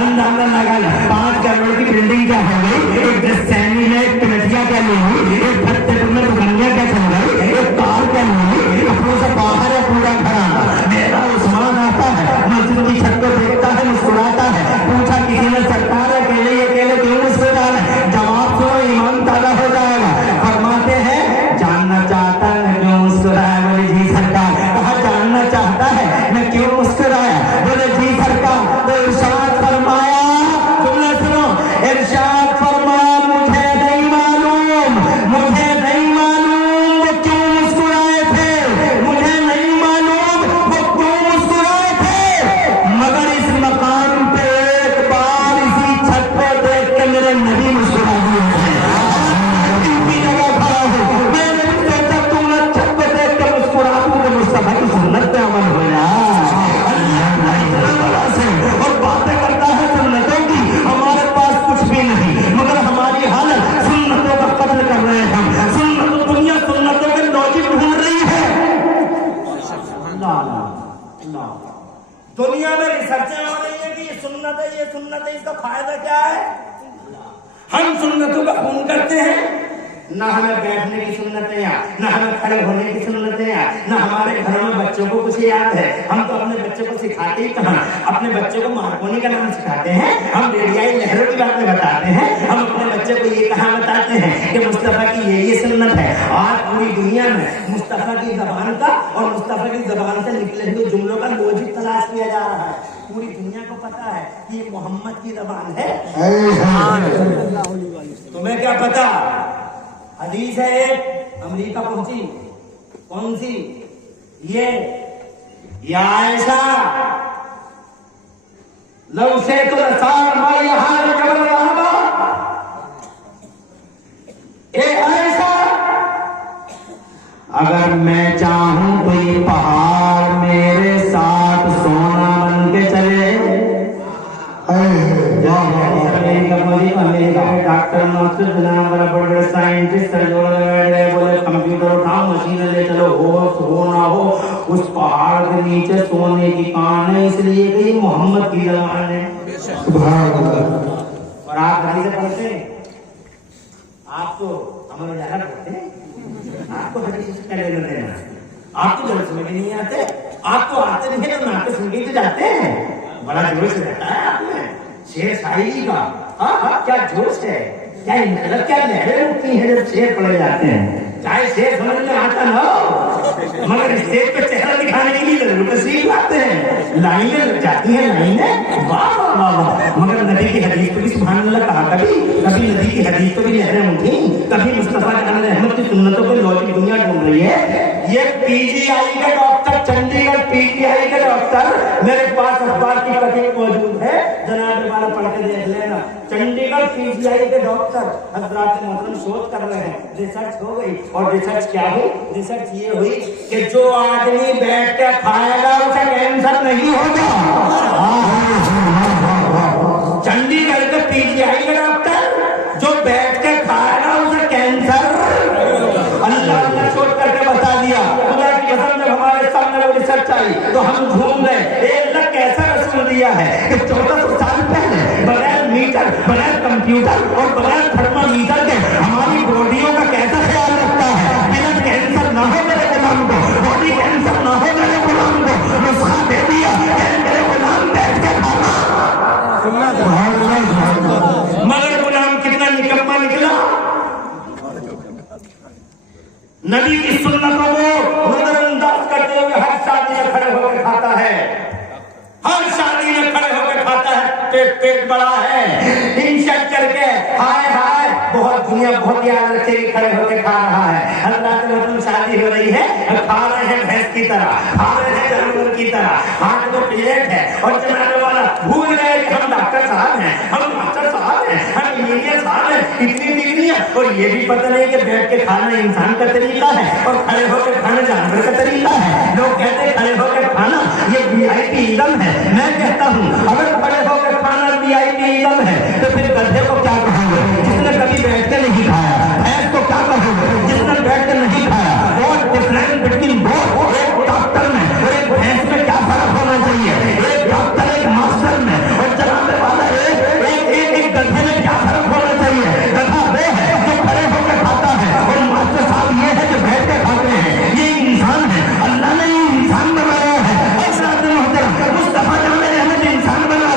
अंदाजा लगा। 5 करोड़ की बिल्डिंग क्या हो गई, एक 10 सैनी में दुनिया में रिसर्चें हो रही है कि ये सुन्नत है, ये सुन्नत है, इसका फायदा क्या है? हम सुन्नतों का खून करते हैं। ना हमें बैठने की सुन्नत है, ना हमें खड़े होने की सुन्नत है, ना हमारे घरों में बच्चों को कुछ याद है। हम तो अपने बच्चों को सिखाते ही कहाँ, अपने बच्चों को मार्कोनी का नाम सिखाते हैं, हम रेडियाई लहरों की बातें बताते हैं, हम अपने बच्चे को ये कहाँ बताते हैं कि मुस्तफा की ये सुन्नत है। आज पूरी दुनिया में मुस्तफा की जबान का और मुस्तफा की जबान से निकले हुए जुमलों का लॉजिक तलाश किया जा रहा है। पूरी दुनिया को पता है कि ये मोहम्मद की जबान है। तुम्हें क्या पता? हदीस है एक, अमेरिका पहुंची, कौन सी? ये या आयशा लव से तो सार माई हार जबल रहबा, ए आयशा अगर मैं चाहूं तो ये पहाड़ मेरे साथ सोना बन के चले। अमेरिका में डॉक्टर मास्टर जनाब बड़े बड़े साइंटिस्ट बोले कंप्यूटर उठाओ, मशीन ले चलो, हो ना हो उस पहाड़ के नीचे सोने की कान है, इसलिए कि मोहम्मद की जबान है। और आप घड़ी से पढ़ते हैं, आप तो हमारे ज्यादा पढ़ते हैं, आपको हदीस से क्या लेना देना? आप तो जल्द में भी नहीं आते, आप तो आते नहीं है तो नाते सुन के जाते हैं। बड़ा जोश रहता है आपने शेर शायरी का। हाँ, क्या जोश है, क्या मतलब, क्या लहरें उठती हैं जब शेर पढ़े जाते हैं। चाहे शेर समझ में आता ना हो, मगर स्टेज पे चेहरा दिखाने के लिए जरूर तस्वीर लाते हैं, लाइनें लग जाती हैं, लाइनें वाह वाह वाह। मगर नबी की हदीस पे भी सुभान अल्लाह कहा, कभी कभी नबी की हदीस पे भी लहरें उठी, कभी मुस्तफा अहमद की सुन्नतों पे लॉजिक दुनिया ढूंढ रही है। ये पीजीआई के डॉक्टर, चंडीगढ़ पीजीआई के डॉक्टर, मेरे पास अखबार की कटिंग मौजूद है, जनाब वाला पढ़ के देख लेना। चंडीगढ़ पीजीआई के डॉक्टर हजरात मोहतरम शोध कर रहे हैं, रिसर्च हो गई। और रिसर्च क्या हुई? रिसर्च ये हुई कि जो आदमी बैठ के खाएगा उसे कैंसर नहीं होगा। चंडीगढ़ के पीजीआई के डॉक्टर जो बैठ के खाएगा उसे कैंसर, अल्लाह ने शोध करके बता दिया। खुदा की कसम, जब हमारे सामने वो रिसर्च आई तो हम घूम गए। अल्लाह कैसा रसूल दिया है कि 1400 साल पहले बगैर मीटर, बगैर कंप्यूटर और बगैर थर्मामीटर के हमारी बॉडियों का कैसा ख्याल रखता है। बिना कैंसर ना हो मेरे गुलाम को, बॉडी कैंसर ना हो मेरे गुलाम को, नुस्खा दे दिया मेरे गुलाम बैठ के खाना। मगर गुलाम कितना निकम्मा निकला। नबी की सुन्नतों को नजरअंदाज करते हुए हर शादी में खड़े होकर खाता है, हर शादी में खड़े होकर खाता है। पेट बड़ा है, इंशक करके हाय हाय बहुत दुनिया बहुत याद रखे खड़े होकर खा रहा है। अल्लाह के मतलब शादी हो रही है, खा रहे हैं भैंस की तरह, खा रहे हैं जानवर की तरह, हाथ में प्लेट है और चलाने वाला भूल गए कि हम डॉक्टर साहब हैं, हम मास्टर साहब हैं, हम इंजीनियर साहब हैं, इतनी डिग्रियां। और ये भी पता नहीं कि बैठ के खाना इंसान का तरीका है और खड़े होकर खाना जानवर का तरीका है। लोग कहते हैं खड़े होकर खाना ये वीआईपी इल्म है। मैं कहता हूँ अगर खड़े होकर खाना वीआईपी इल्म है तो फिर गधे को क्या कहोगे जिसने कभी बैठ के नहीं खाया? भैंस को क्या कहोगे जिसने बैठ के नहीं खाया? और डिफरेंस बिटवीन बोथ, एक डॉक्टर में और एक भैंस में क्या फर्क होना चाहिए? एक डॉक्टर एक मास्टर में और चलाने वाला एक गधे में क्या फर्क होना चाहिए? गधा वो है जो खड़े होकर खाता है और मास्टर साहब ये है जो बैठ के खाते हैं। ये इंसान है, अल्लाह ने ये इंसान बनाया है। मुस्तफा जान ने इंसान बनाया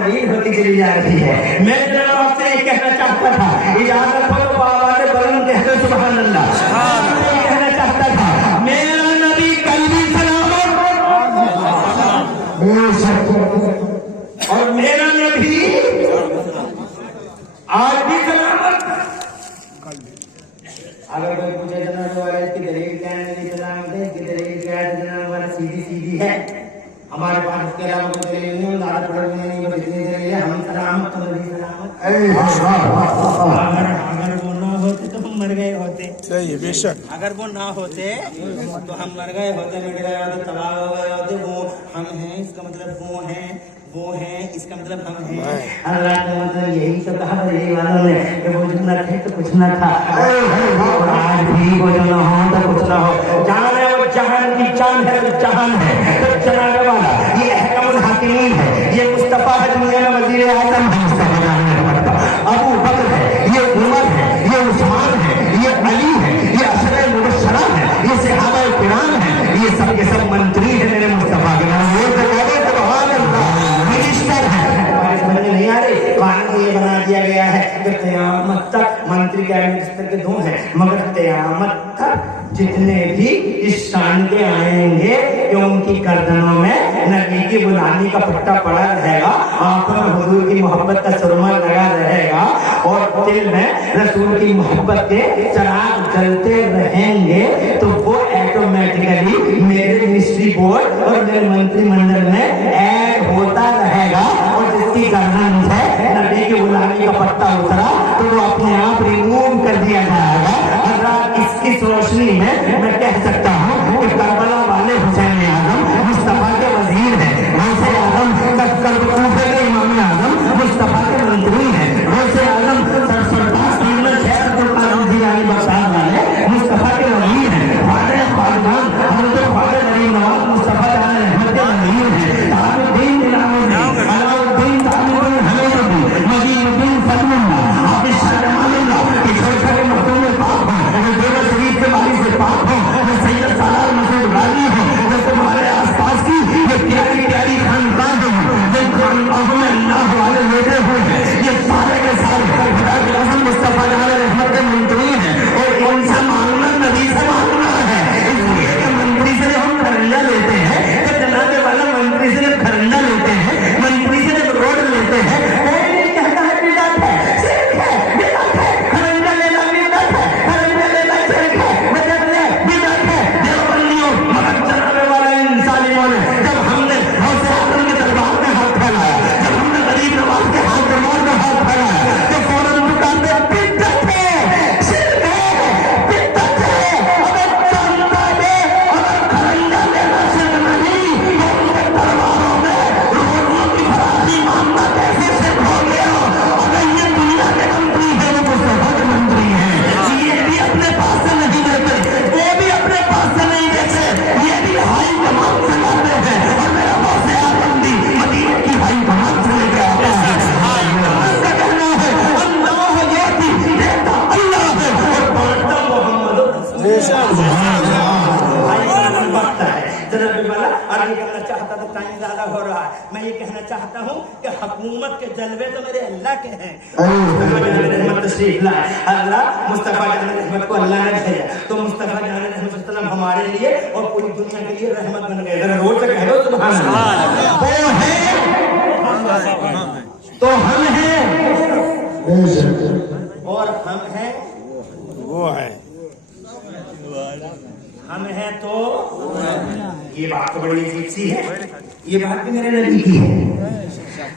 तवील होती चली जा रही है। मैं जनाब आपसे ये कहना चाहता था, इजाजत हो तो बाबा ने बुलंद कहते सुभान अल्लाह। ये कहना चाहता था, मेरा नबी कल भी सलामत और मेरा नबी आज भी सलामत। अगर कोई पूछे जनाब वाला इसकी दलील क्या है, मेरी सलामत है, इसकी दलील क्या है, जनाब वाला सीधी सीधी है। हमारे पास इसके अलावा कोई दलील नहीं, लालच पड़ने नहीं, बस इतनी दलील है, हम सलामत तो नबी सलामत। अगर वो ना होते तो हम मर गए होते। सही है, बेशक। अगर वो ना होते तो हम मर गए होते, मिट गए होते, तबाह हो गए होते। वो हम हैं, इसका मतलब वो है, इसका मतलब हम हैं। अल्लाह का मतलब यही तो कहा यही वालों ने कि वो जो न थे तो कुछ न था, और आज भी वो जो न हो तो कुछ न हो। जान है वो जहान की जान है, वो जहान है तो जनाने वाला ये अहकमुल हाकिमीन है, ये मुस्तफा है दुनिया में वजीर आज़म है, मुस्तफा अबू बकर है, ये उमर है, ये उस्मान है, ये अली है, ये अशरे मुबश्शरा है, ये सहाबा किराम है, ये सब के सब मंत्री है मेरे मुस्तफा के नाम। ये मिनिस्टर है, हमारे समझ में नहीं आ रही। कानून ये बना दिया गया है कि क़यामत तक मंत्री कैबिनेट स्तर के 2 हैं, मगर क़यामत तक जितने भी इस शान के आएंगे कि उनकी गर्दनों में नबी की गुलामी का पट्टा पड़ा रहेगा, आंखों में हुजूर की मोहब्बत का सुरमा लगा रहेगा, और दिल में रसूल की मोहब्बत के चिराग जलते रहेंगे, तो वो ऑटोमेटिकली मेरे मिनिस्ट्री बोर्ड और मेरे मंत्रिमंडल में ऐड होता रहेगा। और जिसकी गर्दन से नबी की गुलामी का पट्टा उतरा तो वो अपने आप रिमूव कर दिया जाएगा। इसकी रोशनी में मैं कह सकता हूँ कि करबला वाले हुसैन आजम मुस्तफा के वजीर हैं, गौसे आजम कूफे के इमाम आजम मुस्तफा के मंत्री हैं, गौसे आजम सरदार सैयद शेख अब्दुल कादिर जिलानी बगदाद वाले मुस्तफा के वजीर हैं, ख्वाजा खालिदान हज़रत ख्वाजा गरीब नवाज मुस्तफा जान रहमत के वजीर हैं, ताजुद्दीन इलामुद्दीन अलाउद्दीन ताजुद्दीन हमीदुद्दीन मजीदुद्दीन सलमुल्लाह हाफिज शाह जमालुल्लाह के छोटे मखदूम पाक हैं, देवर शरीफ के बारी से पाक हो, सैयद सालार मसूद गाजी हो, तुम्हारे आसपास की ये प्यारी प्यारी खानदान हो, जिनको में अल्लाह वाले लेते हुए ये सारे के सारे खुदा के कसम मुस्तफा जान रहमत के मंत्री हैं। और उनसे मांगना नबी से मांगना है, इसलिए कि मंत्री से हम खरंजा लेते हैं, तो जनाब वाला मंत्री से जब खरंजा लेते हैं, मंत्री से जब रोड लेते हैं, कोई नहीं कहता है बिदात है, शिर्क है, बिदात है, खरंजा लेना बिदात है, खरंजा लेना शिर्क है, बिदात है, बिदात है। देवबंदियों मगर जनाब वाला इन सालिमों ने जब हमने गौसे आज़म के दरबार में हाथ फैलाया, जब हमने गरीब नवाज के हाथ कमर में हाथ फैलाया, तो फौरन पुकारते बिदात है, शिर्क है, बिदात है। अगर चंदा दे, अगर खरंजा लेना शिर्क नहीं, तो उनके दरबारों में रोज़ों की फरारी मांगना कैसे शिर्क हो गया? अगर ये दुनिया के मंत्री हैं, वो मुस्तफा के मंत्री हैं, ये भी अपने पास से नहीं देते, वो भी अपने पास से नहीं देते, ये भी हाई कमान से लाते हैं, और मेरा गौसे आज़म भी मदीने की हाई कमान से लेके आता है। उसका कहना है अल्लाह याती देता अल्लाह है और बांटता मोहम्मद बढ़ता है। जनाब वाला आगे कहना चाहता तो टाइम ज्यादा हो रहा है, मैं ये कहना चाहता हूँ कि हुकूमत के जलवे तो मेरे अल्लाह के हैं। रहमत तशरीफ लाए, अल्लाह मुस्तफा जान रहमत को अल्लाह ने भेजा, तो मुस्तफा जान रहमत सल्लम हमारे लिए और पूरी दुनिया के लिए रहमत बन गए। अगर रोज कह दो सुभान अल्लाह। तो हम हैं और हम हैं वो है, हम हैं तो ये बात तो बड़ी अजीब सी है, ये बात भी मेरे नबी की है।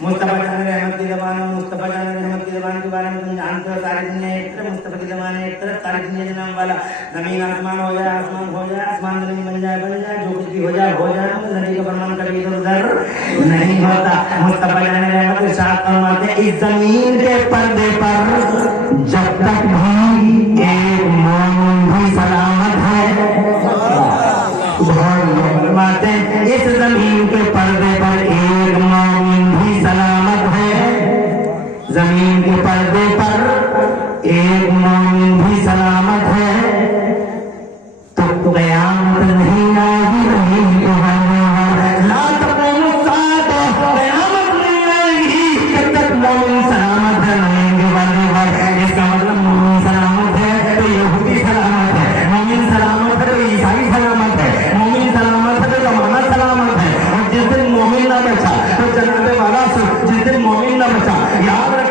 मुस्तफा जान रहमत की ज़बान और मुस्तफा जान रहमत की ज़बान के बारे में तुम जानते हो, सारी दुनिया एक तरफ, मुस्तफा की ज़बान एक तरफ, सारी दुनिया जनाब वाला ज़मीन आसमान हो जाए, आसमान हो जाए, आसमान ज़मीन बन जाए, जो कुछ भी हो जाए, नबी का फरमान कभी इधर उधर नहीं होता। मुस्तफा जान रहमत इरशाद फरमाते हैं, इस ज़मीन के पर्दे पर जब तक भी एक मोमिन भी सलामत है, फरमाते हैं इस ज़मीन के पर्दे पर एक मोमिन भी सलामत है, ज़मीन के पर्दे पर एक मोमिन भी सलामत है, तो क़यामत नहीं आएगी, नहीं तो क़यामत नहीं आएगी।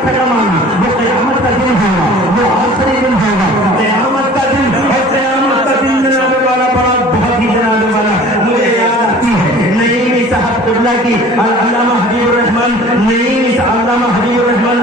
ठहराना, वो क़यामत का दिन होगा, वो आखिरी दिन होगा, क़यामत का दिन। और क़यामत का दिन जनाब वाला बड़ा बहुत ही जनाब वाला मुझे याद आती है नईमी साहब कुबला की अल्लामा हबीबुर रहमान नईमी अल्लामा हबीबुर रहमान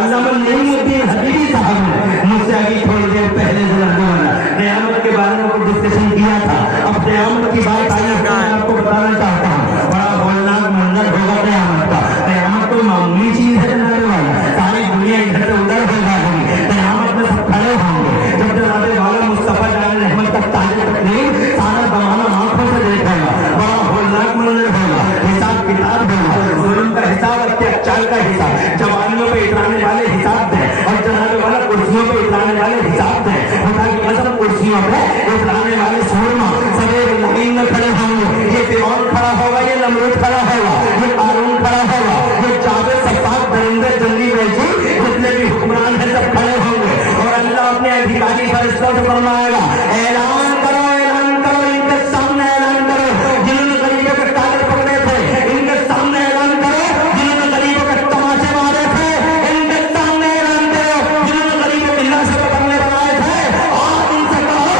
अल्लामा नईमुद्दीन हबीबी साहब ने मुझसे अभी थोड़ी देर पहले जनाब वाला क़यामत के बारे में कुछ डिस्कशन किया था। अब क़यामत की बात आई है, मैं आपको बताना चाहता हूँ, बड़ा होलनाक मंजर होगा क़यामत का। क़यामत कोई मामूली चीज है जनाब वाला, सारी दुनिया इधर से उधर हो जाएगी, क़यामत में सब खड़े होंगे। जब जनाब वाला मुस्तफा जान रहमत तक ताजे तकलीफ सारा जमाना आंखों से देखेगा, बड़ा होलनाक मंजर होगा, हिसाब किताब होगा, जुल्म का हिसाब, अत्याचार का हिसाब, जवानियों पे इतराने वाले हिसाब दें और जनाब वाला कुर्सियों पे इतराने वाले हिसाब दें। खुदा की कसम कुर्सियों पे इतराने वाले सूरमा सवेरे जमीन में खड़े होंगे। ये फिरौन खड़ा होगा, ये नमरूद खड़ा होगा, ये कारून खड़ा होगा, ये जावेद सफाक दरिंदे जंगली बेची जितने भी हुक्मरान हैं सब खड़े होंगे। और अल्लाह अपने अधिकारी फरिश्तों से फरमाएगा, ऐलान करो इनके सामने ऐलान करो, जिन्होंने गरीबों के कागज पकड़े थे इनके सामने ऐलान करो, जिन्होंने गरीबों के तमाचे मारे थे इनके सामने ऐलान करो, जिन्होंने गरीबों की लाश पर बंगले बनाए थे आज इनसे कहो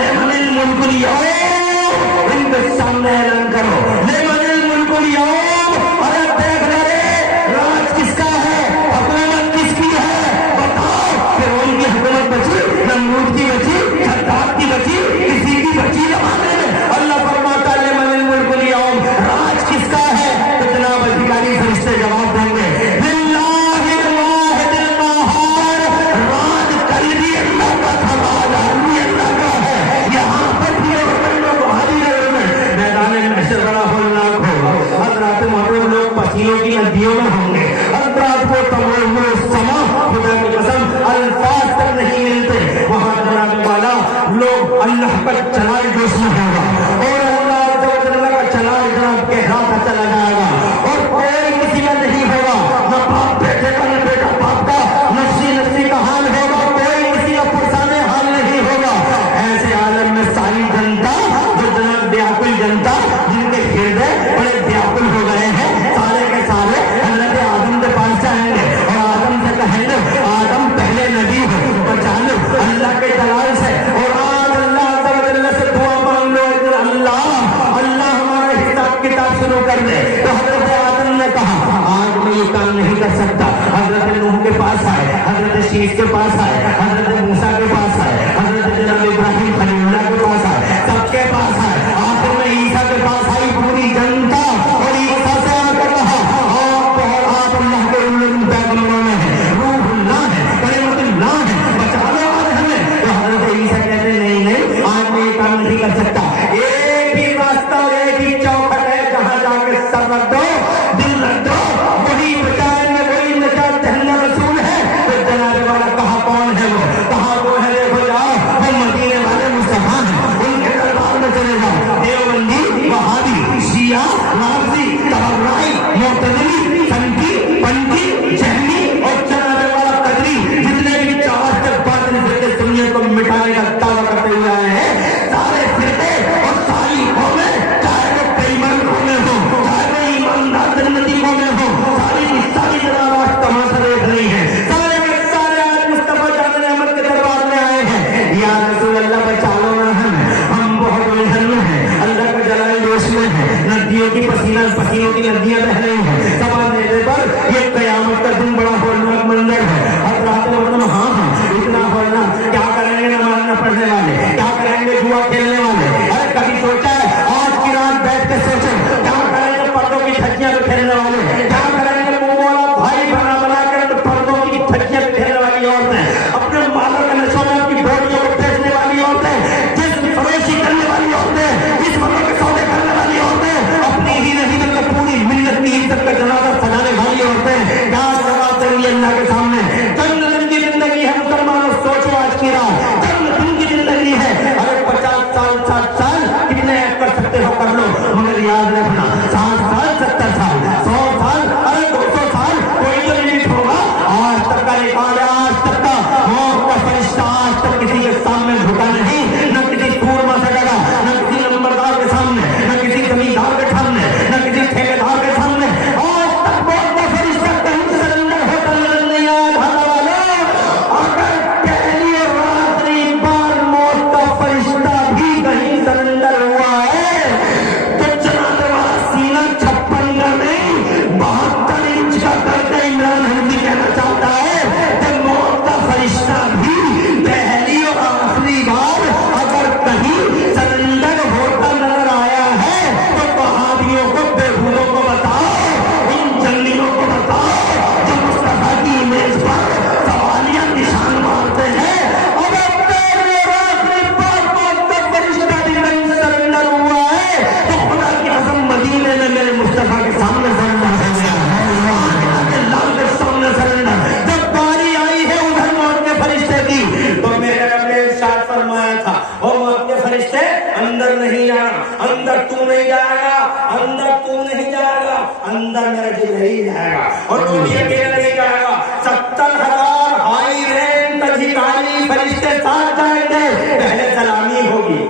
लिमनिल मुल्कुल यौम, इनके सामने ऐलान करो लिमनिल मुल्कुल यौम। अरे देख ले राज किसका है, हुकूमत किसकी है, बताओ। फिर उनकी हुकूमत बची, नमरूद की बची, सद्दात की बची, किसी की बची जमाने में। अल्लाह फरमाता है लिमनिल मुल्कुल यौम, राज किसका है। तो जनाब अधिकारी फरिश्ते जवाब देंगे लिल्लाहिल वाहिदिल क़हार, राज कल भी अल्लाह का था, राज आज भी अल्लाह का है। यहाँ पर भी और बुहारी नगर में मैदान महशर बड़ा होलनाक होगा। हज़रात मोहतरम लोग पसीनों की नदियों में होंगे, हज़रात को तमाम समा खुदा की कसम अल्फाज तक नहीं मिलते। वहाँ जनाब वाला लोग अल्लाह का चलाए जोश में होगा और अल्लाह का चलाए जनाब के हाथ चला जाएगा और कोई किसी में नहीं होगा, न बाप बेटे का, न बेटा बाप का, नफसी का हाल होगा, कोई किसी का पुरसाने हाल नहीं होगा। ऐसे आलम में सारी जनता जो जनाब व्याकुल जनता जिनके हृदय बड़े व्याकुल हो गए हैं, सारे के सारे हज़रत आदम के पास जाएंगे और आदम से कहेंगे आदम पहले नबी हो, बचा लो अल्लाह के जलाल से। और आज अल्लाह से दुआ मांग लो, अल्लाह हमारा हिसाब किताब शुरू कर दे। तो हज़रत आदम ने कहा आज मैं ये काम नहीं कर सकता। हज़रत नूह के पास आए, हज़रत शीश के पास आए, हज़रत मूसा के पास आए, हज़रत जनाब इब्राहिम खलीलुल्लाह के पास आए, सबके पास आए। आखिर में ईसा के पास आई पूरी जनता और ईसा से आकर कहा आप अल्लाह के पैगंबरों में है, रूहुल्लाह है, कलीमतुल्लाह है, बचा लो आज हमें। तो हज़रत ईसा कहते नहीं आज मैं ये काम नहीं कर सकता। एक ही रास्ता और एक ही चौखट है, जहाँ जाके सर रख दो, दिल रख दो, वही बचाएंगे, वही नजात दहंदा रसूल है। तो जनाब वाला कहा कौन है वो, अंदर नहीं जाना, अंदर तू नहीं जाएगा, अंदर तू नहीं जाएगा, अंदर मेरा जिब्राइल जाएगा। और तू भी अकेला नहीं जाएगा, 70,000 हाई रैंक अधिकारी फरिश्ते साथ जाएंगे। पहले सलामी होगी।